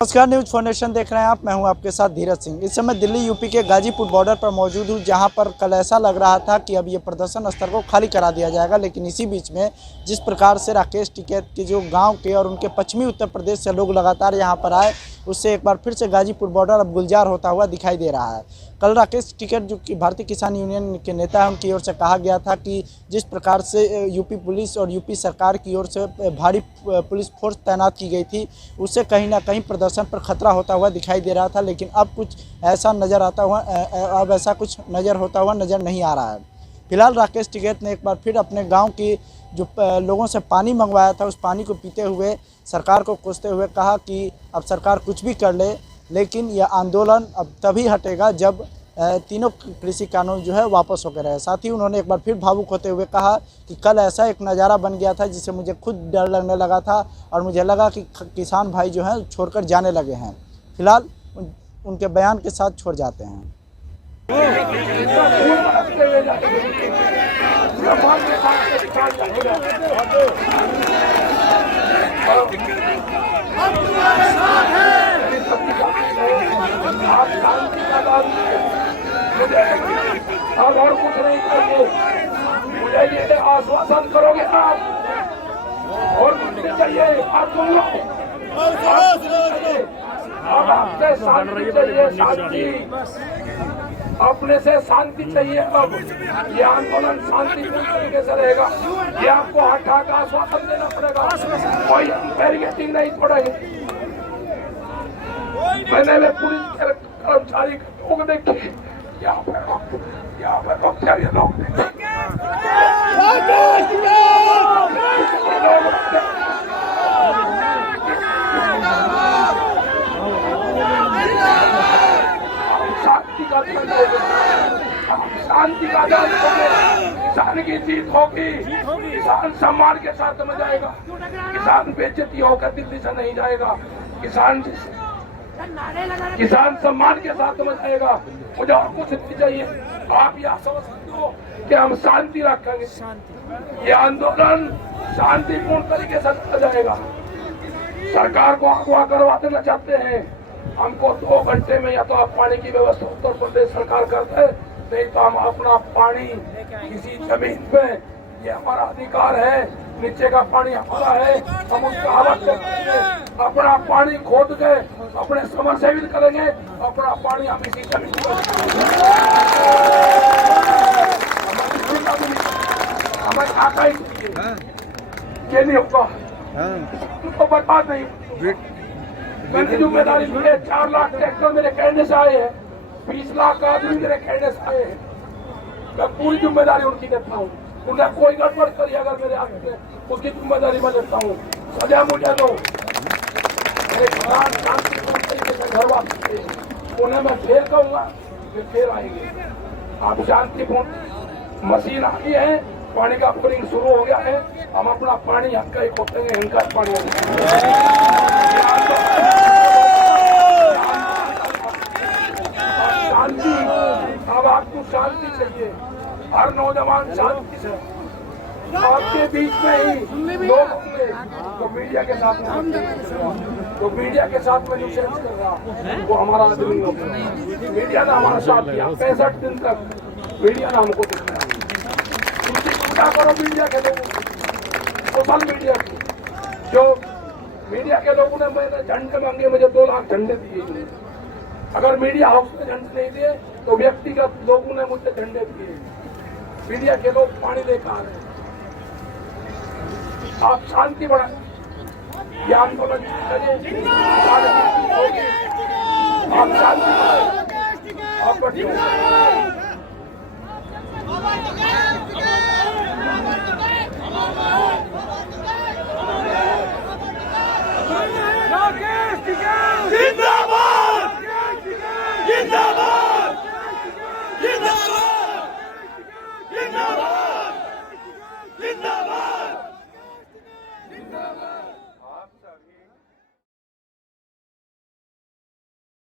नमस्कार, news foundation देख रहे हैं आप। मैं हूं आपके साथ धीरज सिंह। इस समय दिल्ली यूपी के गाजीपुर बॉर्डर पर मौजूद हूं, जहां पर कल ऐसा लग रहा था कि अब ये प्रदर्शन स्थल को खाली करा दिया जाएगा, लेकिन इसी बीच में जिस प्रकार से राकेश टिकैत के जो गांव के और उनके पश्चिमी उत्तर प्रदेश से लोग लगातार यहां पर आए, उससे एक बार फिर से गाजीपुर बॉर्डर अब गुलजार होता हुआ दिखाई दे रहा है। कल राकेश टिकैत जो कि भारतीय किसान यूनियन के नेता हैं, उनकी ओर से कहा गया था कि जिस प्रकार से यूपी पुलिस और यूपी सरकार की ओर से भारी पुलिस फोर्स तैनात की गई थी, उससे कहीं ना कहीं प्रदर्शन पर खतरा होता हुआ दिखाई दे रहा था। लेकिन अब कुछ ऐसा नज़र आता हुआ अब ऐसा कुछ होता हुआ नज़र नहीं आ रहा है। फिलहाल राकेश टिकैत ने एक बार फिर अपने गांव की जो लोगों से पानी मंगवाया था, उस पानी को पीते हुए सरकार को कोसते हुए कहा कि अब सरकार कुछ भी कर ले, लेकिन यह आंदोलन अब तभी हटेगा जब तीनों कृषि कानून जो है वापस होकर रहे। साथ ही उन्होंने एक बार फिर भावुक होते हुए कहा कि कल ऐसा एक नज़ारा बन गया था जिससे मुझे खुद डर लगने लगा था और मुझे लगा कि किसान भाई जो हैं छोड़कर जाने लगे हैं। फिलहाल उनके बयान के साथ छोड़ जाते हैं। अब और कुछ नहीं चाहिए, मुझे ये आश्वासन करोगे आप, और कुछ नहीं चाहिए। आप सुन लो, अब आपसे शांति चाहिए, शांति अपने से शांति चाहिए। अब ये आंदोलन शांतिपूर्ण तरीके से रहेगा, ये आपको हटा का आश्वासन देना पड़ेगा। कोई बैरिकेडिंग नहीं छोड़ेंगे। मैंने वे पुलिस के कर्मचारी लोग देखे, यहाँ पर लोग क्या ये लोग शांति का दान होंगे, किसान की जीत होगी, किसान सम्मान के साथ में जाएगा, किसान बेइज्जती होकर दिल्ली से नहीं जाएगा, किसान सम्मान के साथ में जाएगा। मुझे और कुछ नहीं चाहिए। आप यह समझ सकते हो कि हम शांति रखेंगे, ये आंदोलन शांतिपूर्ण तरीके से चला जाएगा। सरकार को अगवा करवा देना चाहते हैं, हमको 2 घंटे में या तो आप पानी की व्यवस्था उत्तर प्रदेश सरकार करते, नहीं तो हम अपना पानी किसी जमीन पे, ये हमारा अधिकार है, नीचे का पानी हमारा है, हम उसका हवस करेंगे, अपना पानी खोद के अपने समरसेविल करेंगे, अपना पानी हम इसी जमीन पर हमें आता ही ये नहीं होगा, तो बर्बाद नहीं। मेरी जिम्मेदारी है, 4 लाख ट्रैक्टर मेरे कहने से आए हैं, 20 लाख आदमी मेरे कहने से आए हैं, मैं पूरी जिम्मेदारी उनकी लेता हूँ। उन्हें कोई गड़बड़ करी अगर मेरे हाथ में, उसकी जिम्मेदारी मैं लेता हूँ। सजा मुझे दो, मेरे किसान शांतिपूर्ण तरीके से घर वापस, उन्हें मैं फिर कहूँगा, फिर आएंगे। आप शांतिपूर्ण, मशीन आ गई है, पानी का फिलिंग शुरू हो गया है, हम अपना पानी हल्का ही खोतेंगे, इनका पानी शांति। अब आपको शांति चाहिए, हर नौजवान शांति से, आपके बीच में ही लोग होंगे तो मीडिया के साथ में, तो मीडिया के साथ में जो सेंस कर रहा वो हमारा आदमी होगा। मीडिया ने हमारा साथ दिया 65 दिन तक, मीडिया ने हमको दिखाया। उनकी पूजा करो मीडिया के लोगों, सोशल मीडिया की, जो मीडिया के लोगों ने मैंने झंडे मांगे, मुझे 2 लाख झंडे दिए। अगर मीडिया हाउस में झंडे नहीं दिए तो व्यक्तिगत लोगों ने मुझे झंडे दिए। मीडिया के लोग पानी लेकर आ रहे। आप शांति बढ़ाएं, ये आंदोलन आप शांति, आप